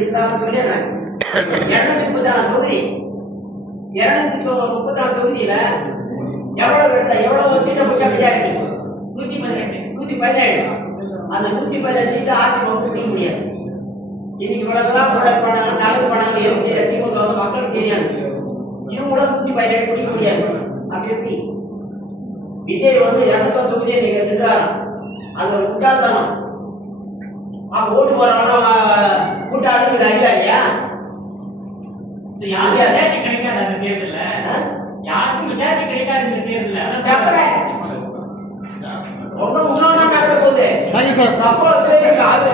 இருந்தாலும் சொல்லிடுறேன். 234 தொகுதி 234 தொகுதியில எவ்வளவு சீட்டை பிடிச்சா மெஜாரிட்டி? 117. அந்த 117 சீட்டை அதிமுக பிடிக்க முடியாது. இன்னைக்கு இவ்வளவுதான் ஊழல் பணம் நல்லது பணம் இருக்கு திமுக வந்து மக்களுக்கு தெரியாது. இவங்கள 117 பிடிக்க முடியாது. அப்படி எப்படி விஜய் வந்து 200 தொகுதியை நீங்க எடுத்துட்டாரு? அது ஒரு முட்டாள்தனம். ஓட்டு போறவங்க கூட்டாளிங்கிற ஐடியா யாருக்கும் கிடைக்காது அந்த தேர்தல்ல, யாருக்கும் மெஜாரிட்டி கிடைக்காது இந்த தேர்தல்ல. ஒன்னும் முன்னோன்னா நடக்க போகுது. சப்போஸ் பிஜேபி 60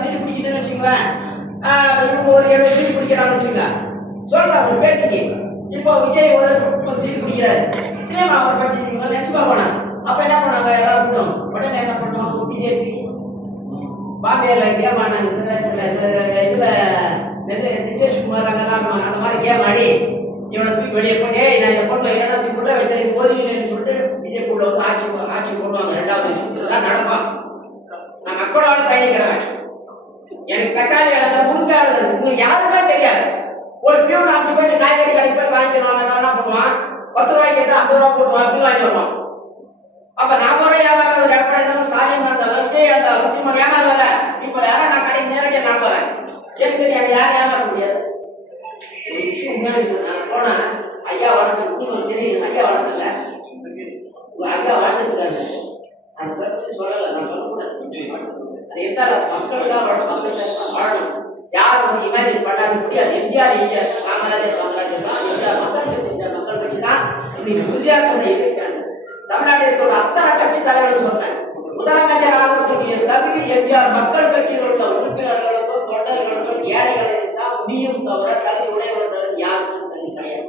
சீட்டு பிடிக்குதுன்னு வச்சுங்களேன், இவங்க ஒரு 70 சீட்டு பிடிக்கிறான்னு வச்சுங்க, சொல்றேன் ஒரு பேச்சுக்கு. இப்போ விஜய் ஒரு 30 சீட்டு பிடிக்கிறாரு, சினிமா ஒரு பட்சி நினைச்சு பார்க்கணும். அப்ப என்ன பண்ணாங்க எல்லாரும் கூட்டம் உடனே என்ன பண்ணுவோம்? பிஜேபி பாம்பேல கேம் ஆனாங்க, இதுல நிதிஷ்குமார் அங்கெல்லாம் அந்த மாதிரி கேம் ஆடி இவனை தூக்கி வெளியே போட்டு நான் இதை போட்டு இல்லைன்னா தூக்கிக்குள்ள வச்சு மோதினேன்னு சொல்லிட்டு பிஜேபிக்குள்ள வந்து ஆட்சி போடுவாங்க. 2வது விஷயத்துல தான் நடக்கும். நான் மக்களோட பயணிக்கிறேன். எனக்கு தக்காளி இழந்த முருங்காடு உங்களுக்கு யாருமே தெரியாது. ஒரு பியூன் அஞ்சு போயிட்டு காய்கறி கடைக்கு போய் வாங்கிக்கணும், என்ன பண்ணுவான்? 10 ரூபாய்க்கு எடுத்து 50 ரூபா போட்டுவான், பில் வாங்கி வருவான். அப்ப நான் ஒரு ஏமாறு எடப்பாடி இருந்தாலும் ஸ்டாலின் இருந்தாலும் விஜய் இருந்தாலும் சீமான் ஏமாறல. இப்ப யாரா நான் கடைக்கு நேரடியாக நான் போறேன், எனக்கு தெரியாது யாரும் ஏமாற முடியாது. ஒரு விஷயம் உண்மையிலே நான் போனா ஐயா வளர்ந்து உங்களுக்கு தெரியும், ஐயா வளர்க்கல ஐயா வளர்த்துருக்காரு. அது சொல்லல, நான் சொல்லக்கூடாது. அது எந்த மக்கள் தான் மக்கள் வாழணும். யாரும் வந்து இமேஜின் பண்ணாத முடியாது. எம்ஜிஆர் காமராஜர் தான் எம்ஜிஆர் மக்கள் கட்சி தான் இன்னைக்கு உறுதியாக சொன்ன எதிர்க்காங்க. தமிழ்நாட்டில் இருக்கிற அத்தனை கட்சி தலைவர்கள் சொன்னேன், முதலமைச்சர் ஆகக்கூடிய தகுதி எம்ஜிஆர் மக்கள் கட்சியில் உள்ள உறுப்பினர்களுக்கும் தொண்டர்களுக்கும் ஏழைகளுக்கும் தான் நீயும் தவிர தகுதி உடையவர்கள் யாருக்கும் கிடையாது.